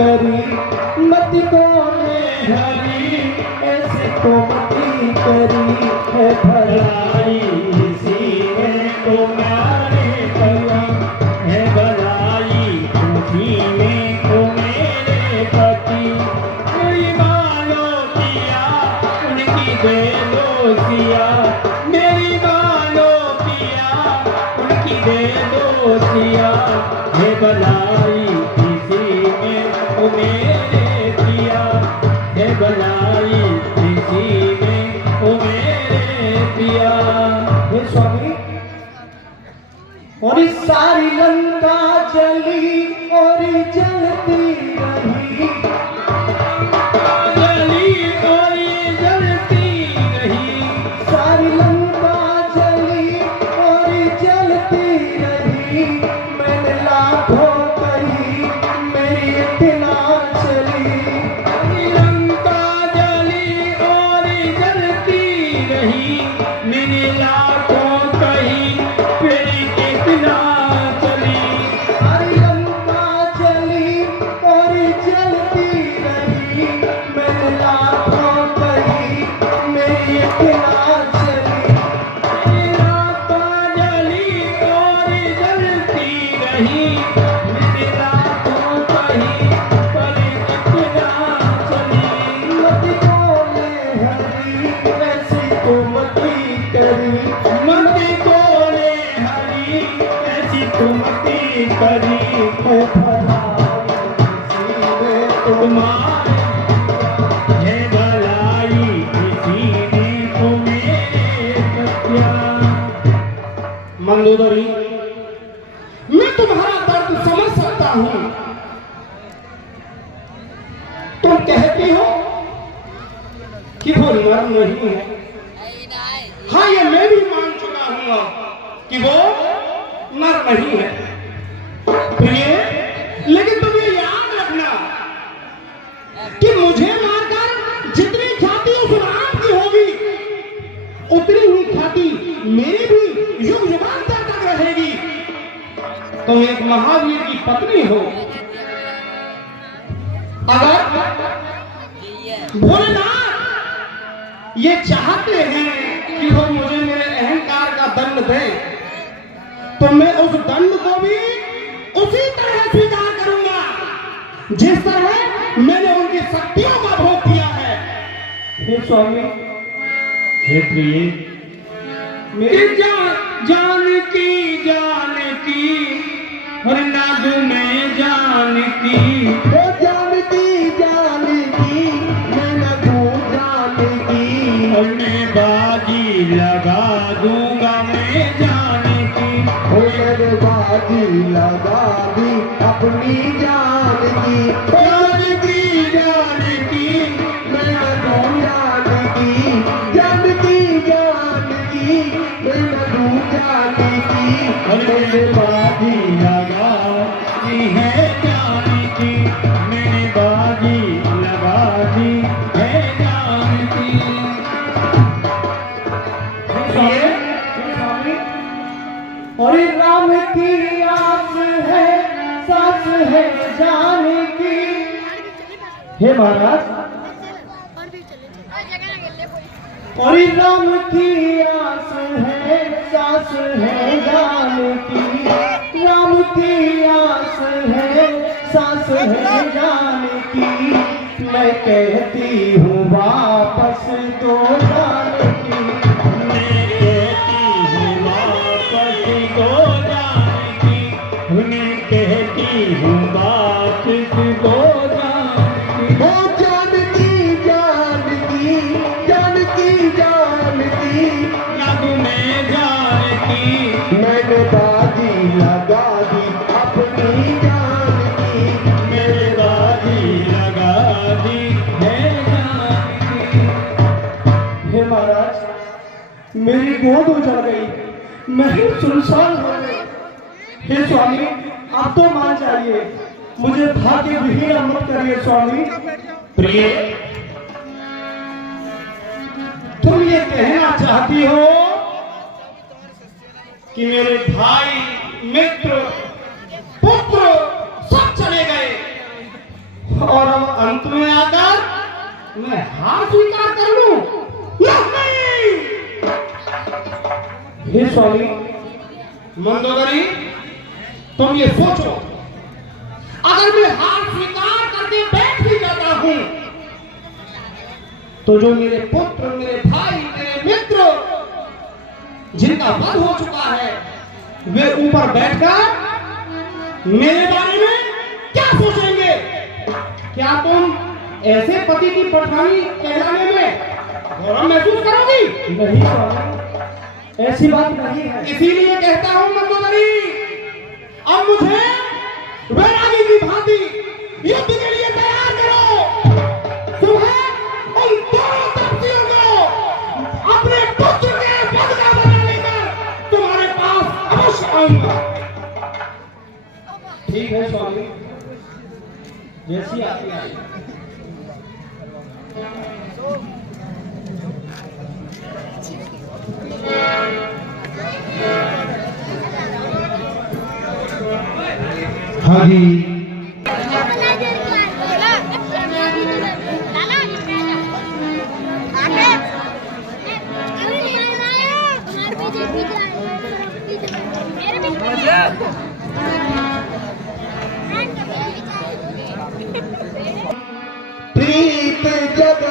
करी, मत को में हरी, ऐसे तो मती करी है भलाई इसी में को मारे पया है भलाई उसी में को मेरे पति। मेरी मानो किया उनकी दे दोसिया, मेरी मानो किया उनकी दे दोसिया है भलाई इसी में को मेरे किया है भलाई इसी में को मेरे किया। हे स्वामी, और इस सारी लंका जली और जलती रही, जली और जलती रही, सारी लंका जली और जलती रही। मैंने लाखों कही मेरी इतना चली, लंका जली और जलती रही, मेरी लाखों कही मेरी कितना चली। सारी लंका जली और जलती रही, मैंने लाखों कही मेरी इतना चली। लंका जली और जलती रही, मेरी लाखों कही मेरी इतना चली। मत को में हरी, ऐसी तो मती करी, मत को में हरी, ऐसी तो मती करी है भलाई इसी में तुम्हारे है भलाई इसी में को मेरे पतिया। मंदोदरी, मैं तुम्हारा दर्द समझ सकता हूं। तुम कहती हो कि वो नर नहीं है, हाँ ये मैं भी मान चुका हूं कि वो नर नहीं है। प्रिय, लेकिन तुम ये याद रखना कि मुझे मारकर जितनी ख्याति उस राम की होगी, उतनी ही ख्याति मेरी भी युग युगांतर तक रहेगी। तुम एक महावीर की पत्नी हो, अगर भोलेनाथ ये चाहते हैं कि वो मुझे मेरे अहंकार का दंड दे, तो मैं उस दंड को भी उसी तरह स्वीकार करूंगा जिस तरह मैंने उनकी शक्तियों का भोग किया है। हे स्वामी, हे प्रिय, मेरी जानकी और नाजू में जानकी, हे जानकी मैं नाजू जानकी, और मैं बाजी लगा दूंगा मैं जानकी, और बाजी लगा दी अपनी जानकी। जानकी मैं नाजू जानकी, जानकी मैं नाजू जानकी, और बाजी लगा दी है जानकी, मैंने बाजी लगा दी है जानकी। और राम की आस है, सास है जानकी। हे महाराज, और राम की आस है, सास है जानकी, राम की आस है, सास है जानकी। मैं कहती हूँ वापस तो जानकी, मैं कहती हूँ वापस तो जानकी, मैं कहती हूँ वापस तो जानकी। ओ जानकी जानकी जानकी जानकी, अब मैं जानकी, मैंने बाजी लगा दी अपनी जानकी, मेरे बाजी लगा दी है जानकी। हे महाराज, मेरी गोद उजड़ गई, मैं सुनसान हो गई। हे स्वामी, आप तो मान जाइए, मुझे भाग्य विहीन मत करिए स्वामी। प्रिय, तुम ये कहना चाहती हो कि मेरे भाई, मित्र, पुत्र सब चले गए, और अब अंत में आकर मैं हार स्वीकार कर लूं? नहीं! हे स्वामी मंदोदरी, तुम ये सोचो, अगर मैं हार स्वीकार करके बैठ भी जाता हूं तो जो मेरे पुत्र, मेरे भाई, मेरे मित्र जिनका वध हो चुका है, वे ऊपर बैठकर मेरे बारे में क्या सोचेंगे? क्या तुम ऐसे पति की पठानी कहलाने में गौरव महसूस करोगी? नहीं स्वामी, ऐसी बात नहीं है। इसीलिए कहता हूं मंदोदरी, अब मुझे वैरागी की भांति युद्ध के लिए तैयार करो। सुबह उन दोनों तपस्वियों को अपने पुत्र के पद का बदला लेकर तुम्हारे पास अवश्य आऊंगा। ठीक है स्वामी, जैसी आपकी आई। हाँ जी।